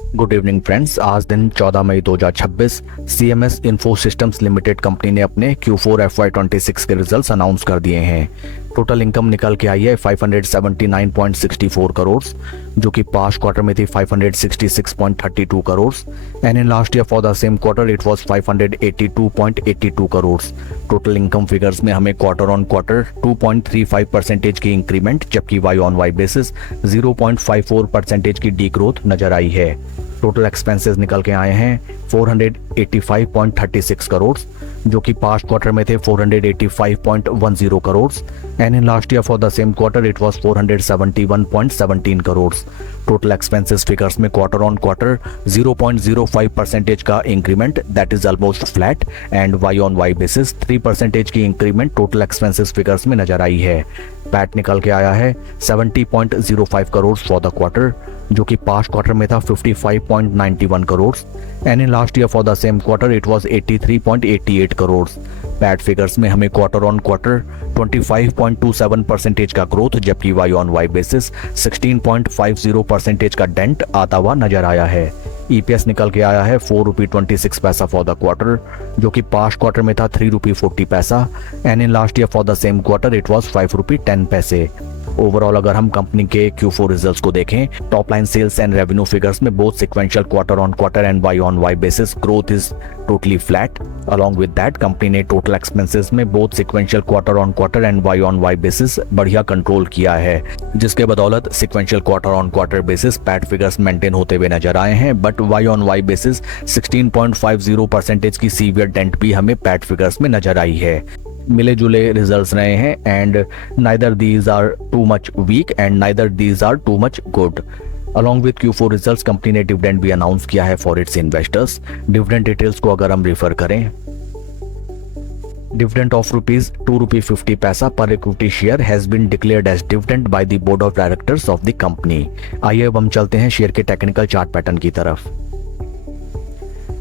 Good evening friends. आज दिन 14 मई 2026 CMS info systems limited company ने अपने Q4 FY26 के रिजल्ट्स अनाउंस कर दिए हैं। टोटल इनकम निकल के आई है 579.64 करोड़, जो कि पास्ट क्वार्टर में थी 566.32 crore and in last year for the same quarter it was 582.82 crore. Total income figures में हमें क्वार्टर ऑन क्वार्टर 2.35% की इंक्रीमेंट, जबकि वाई ऑन वाई बेसिस 0.54% की डी ग्रोथ नजर आई है। टोटल एक्सपेंसेस निकल के आए हैं 485.36 करोड़, जो कि पास्ट क्वार्टर में थे 485.10 crore and in last year for the same quarter it was 471.17 crore. Total expenses figures में क्वार्टर ऑन क्वार्टर 0.05% का increment, that is almost flat and Y on Y basis 3% की इंक्रीमेंट टोटल एक्सपेंसेस फिगर्स में नजर आई है। PAT निकल के आया है 70.05 करोड़ फॉर द क्वार्टर, जो कि पास्ट क्वार्टर में था 55.91 crore and in last year for the same quarter it was 83.88 crore. PAT figures में हमें क्वार्टर ऑन क्वार्टर 25.27% का ग्रोथ, जबकि वाई ऑन वाई बेसिस 16.50% का डेंट आता हुआ नजर आया है। EPS निकल के आया है 4 रुपी 26 पैसा फॉर द क्वार्टर, जो कि पास्ट क्वार्टर में था 3 रुपी 40 पैसा and in last year for the same quarter it was 5 रुपी 10 पैसे। ओवरऑल अगर हम कंपनी के Q4 रिजल्ट्स को देखें, top line sales and revenue figures में both sequential quarter on quarter and Y on Y basis growth is totally flat. Along with that company ने total expenses में both sequential quarter on quarter and Y on Y basis बढ़िया control किया है, जिसके बदौलत sequential quarter on quarter basis PAT figures maintain होते हुए नजर आए हैं, but Y on Y basis 16.50% की सीवियर डेंट भी हमें पैट फिगर्स में नजर आई है। मिले जुले रिजल्ट्स रहे हैं and neither these are too much weak and neither these are too much good. Along with Q4 results company ने डिविडेंड भी अनाउंस किया है for its investors. Dividend details को अगर हम रेफर करें, डिविडेंड ऑफ ₹2.50 पैसा पर equity share has been declared as dividend by the board of directors of the company. आइए अब हम चलते हैं शेयर के टेक्निकल चार्ट पैटर्न की तरफ।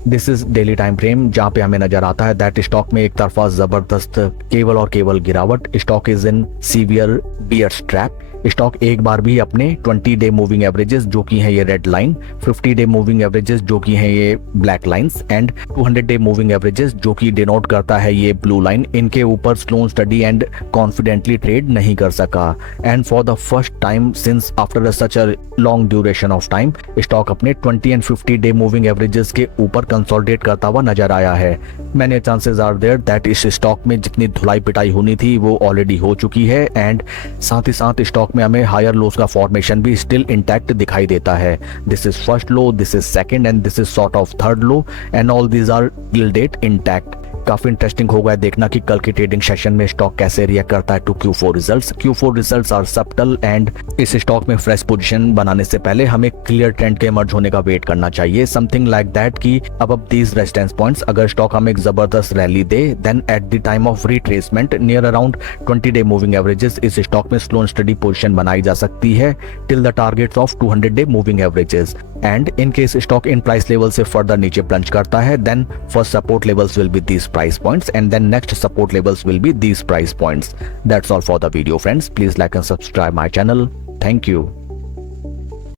This is daily time frame, जहां पे हमें नजर आता है दैट स्टॉक में एक तरफा जबरदस्त केवल और केवल गिरावट। Stock is in severe bears trap. Stock एक बार भी अपने 20 डे मूविंग एवरेजेस, जो कि है ये red line, 50 day moving averages, जो कि है ये black lines and 200 day moving averages, जो कि डिनोट करता है ये ब्लू लाइन, इनके ऊपर slow study and confidently trade नहीं कर सका। And for the first time since after such a long duration of time stock अपने 20 एंड 50 डे मूविंग एवरेजेस के ऊपर कंसोलिडेट करता हुआ नजर आया है। Many chances are there that इस स्टॉक में जितनी धुलाई पिटाई होनी थी वो ऑलरेडी हो चुकी है एंड साथ ही साथ स्टॉक में हमें हायर लोस का फॉर्मेशन भी स्टिल इंटैक्ट दिखाई देता है। This is first low, this is second and this is sort of third low and all these are till date intact. काफी इंटरेस्टिंग होगा देखना कि कल के ट्रेडिंग सेशन में स्टॉक कैसे रिएक्ट करता है to Q4 results. Q4 results are subtle and इस स्टॉक में फ्रेश पोजीशन बनाने से पहले हमें क्लियर ट्रेंड के इमर्ज होने का वेट करना चाहिए। समथिंग लाइक दैट कि अब दीज रेजिस्टेंस पॉइंट्स अगर स्टॉक हमें एक जबरदस्त रैली दे, then at the time of retracement near around 20 day moving averages इस स्टॉक में स्लो एंड स्टडी पोजीशन बनाई जा सकती है till the targets of 200 day moving averages. And in case stock in price level से further नीचे plunge करता है, then first support levels will be these price points and then next support levels will be these price points. That's all for the video friends. Please like and subscribe my channel. Thank you.